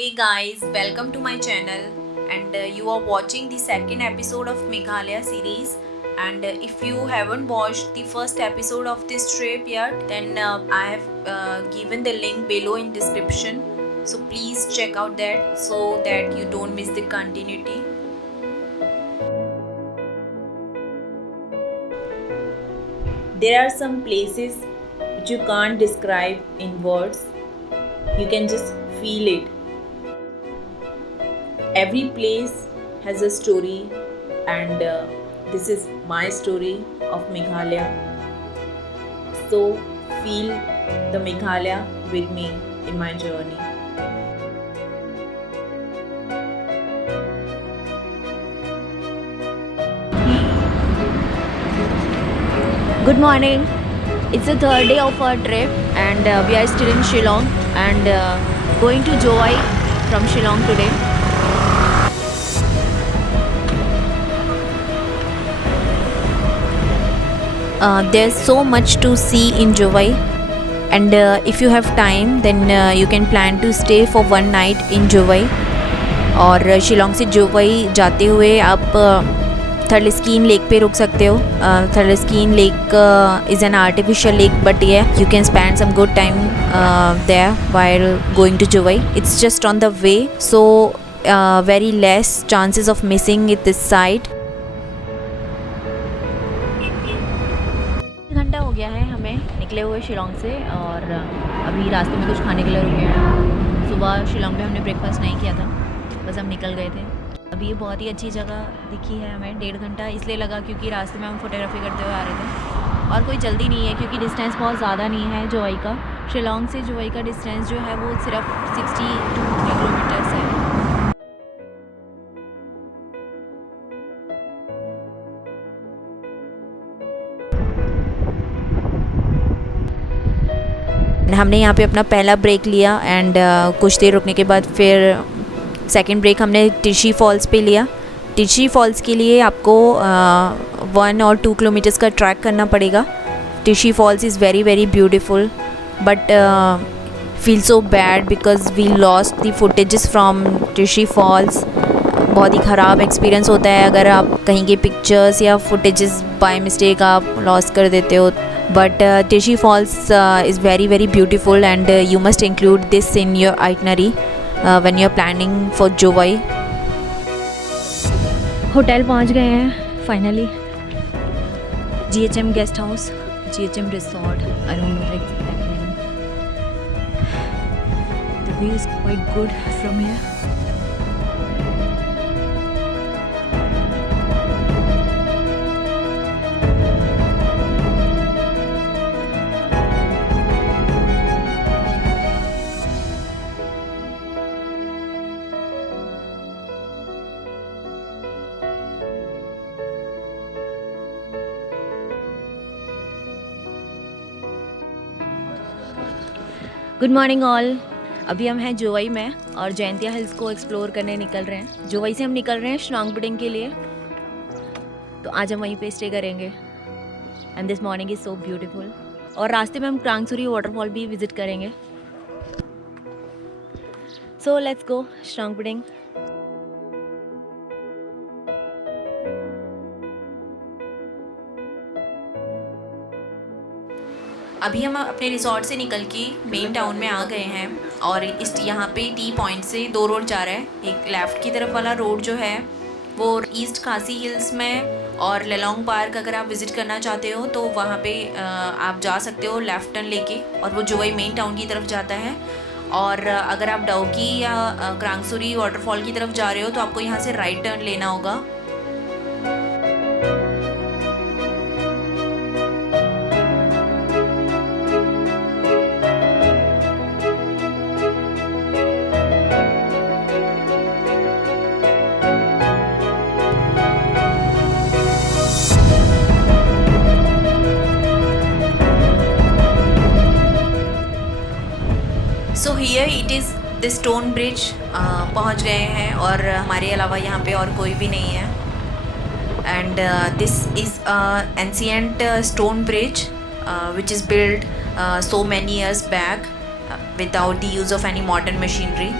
Hey guys, welcome to my channel and you are watching the second episode of Meghalaya series. And if you haven't watched the first episode of this trip yet, then I have given the link below in description. So please check out that so that you don't miss the continuity. There are some places which you can't describe in words. You can just feel it. Every place has a story, and this is my story of Meghalaya. So feel the Meghalaya with me in my journey. Good morning. It's the third day of our trip and we are still in Shillong and going to Jowai from Shillong today. There's so much to see in Jowai, and if you have time then you can plan to stay for one night in Jowai. और शिलोंग से जोवाई जाते हुए आप थर्लिस्कीन lake पे रुक सकते हो. Thadlaskein lake is an artificial lake but you can spend some good time there while going to Jowai. It's just on the way, so very less chances of missing it this side. घंटा हो गया है हमें निकले हुए शिलोंग से और अभी रास्ते में कुछ खाने के लिए रुके हैं. सुबह शिलोंग में हमने ब्रेकफास्ट नहीं किया था, बस हम निकल गए थे. अभी ये बहुत ही अच्छी जगह दिखी है हमें. 1.5 घंटा इसलिए लगा क्योंकि रास्ते में हम फोटोग्राफी करते हुए आ रहे थे और कोई जल्दी नहीं है क्योंकि डिस्टेंस बहुत ज़्यादा नहीं है. जोवाई का, शिलोंग से जोवाई का डिस्टेंस जो है वो सिर्फ 62 किलोमीटर्स है. हमने यहाँ पे अपना पहला ब्रेक लिया एंड कुछ देर रुकने के बाद फिर सेकंड ब्रेक हमने टिशी फॉल्स पे लिया. टिशी फॉल्स के लिए आपको 1 और 2 किलोमीटर्स का ट्रैक करना पड़ेगा. Tyrshi falls is very very beautiful but feel so bad because we lost the footages from Tyrshi falls. बहुत ही ख़राब एक्सपीरियंस होता है अगर आप कहीं के पिक्चर्स या फुटेजेस बाय मिस्टेक आप लॉस कर देते हो. But Tyrshi falls is very very beautiful and you must include this in your itinerary when you are planning for Jowai. Hotel पहुंच गए हैं finally. GHM guest house, GHM resort, I don't know the exact name. The view is quite good from here. Good morning all. अभी हम हैं जोवाई में और Jaintia hills को explore करने निकल रहे हैं. जोवाई से हम निकल रहे हैं श्नॉन्गपुडिंग के लिए, तो आज हम वहीं पे स्टे करेंगे. And this morning is so beautiful. और रास्ते में हम क्रांगसुरी वाटरफॉल भी विज़िट करेंगे. So let's go Shnongpdeng. अभी हम अपने रिसोर्ट से निकल के मेन टाउन में आ गए हैं और इस यहाँ पे टी पॉइंट से 2 रोड जा रहा है. एक लेफ़्ट की तरफ वाला रोड जो है वो ईस्ट खासी हिल्स में और लेलोंग पार्क अगर आप विज़िट करना चाहते हो तो वहाँ पे आप जा सकते हो लेफ़्ट टर्न लेके, और वो जोवाई मेन टाउन की तरफ जाता है. और अगर आप डाउकी या क्रांगसुरी वाटरफॉल की तरफ जा रहे हो तो आपको यहाँ से राइट टर्न लेना होगा. So here it is the stone bridge. पहुंच गए हैं और हमारे अलावा यहाँ पे और कोई भी नहीं है. And this is ancient stone bridge which is built so many years back without the use of any modern machinery.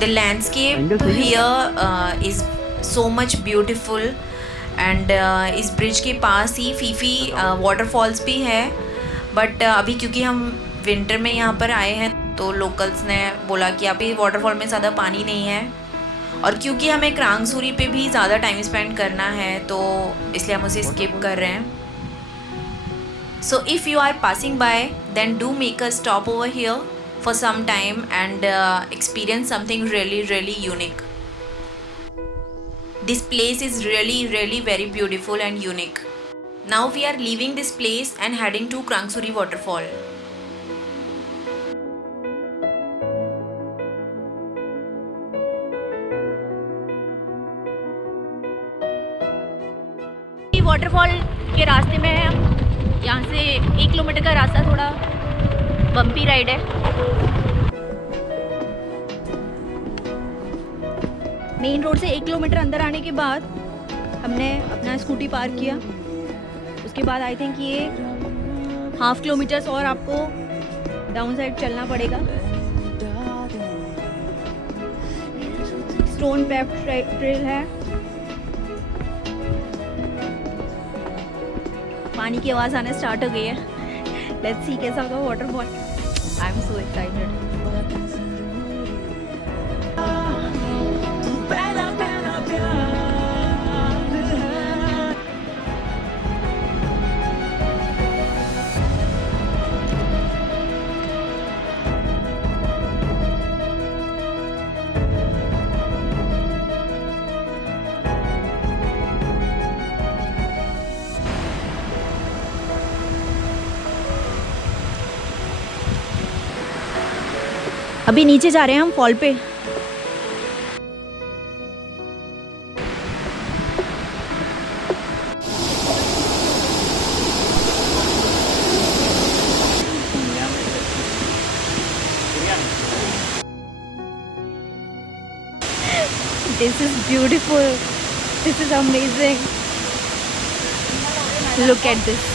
The landscape here is so much beautiful and इस ब्रिज के पास ही फीफी वाटरफॉल्स भी है, but अभी क्योंकि हम winter में यहाँ पर आए हैं तो लोकल्स ने बोला कि अभी वाटरफॉल में ज़्यादा पानी नहीं है, और क्योंकि हमें क्रांगसूरी पे भी ज़्यादा टाइम स्पेंड करना है तो इसलिए हम उसे स्किप कर रहे हैं. So if you are passing by, then do make a stop over here for some time and experience something really unique. This place is really very beautiful and unique. Now we are leaving this place and heading to Krangsuri waterfall. Waterfall के रास्ते में है हम. यहाँ से 1 kilometre का रास्ता थोड़ा बम्पी राइड है. मेन रोड से 1 किलोमीटर अंदर आने के बाद हमने अपना स्कूटी पार्क किया. उसके बाद आई थिंक ये 1/2 किलोमीटर और आपको डाउन साइड चलना पड़ेगा. स्टोन पेप्ड ट्रेल है. पानी की आवाज़ आने स्टार्ट हो गई है. लेट्स सी कैसा होगा waterfall. I am so excited. अभी नीचे जा रहे हैं हम फॉल पे. This is beautiful. This is amazing. Look at this.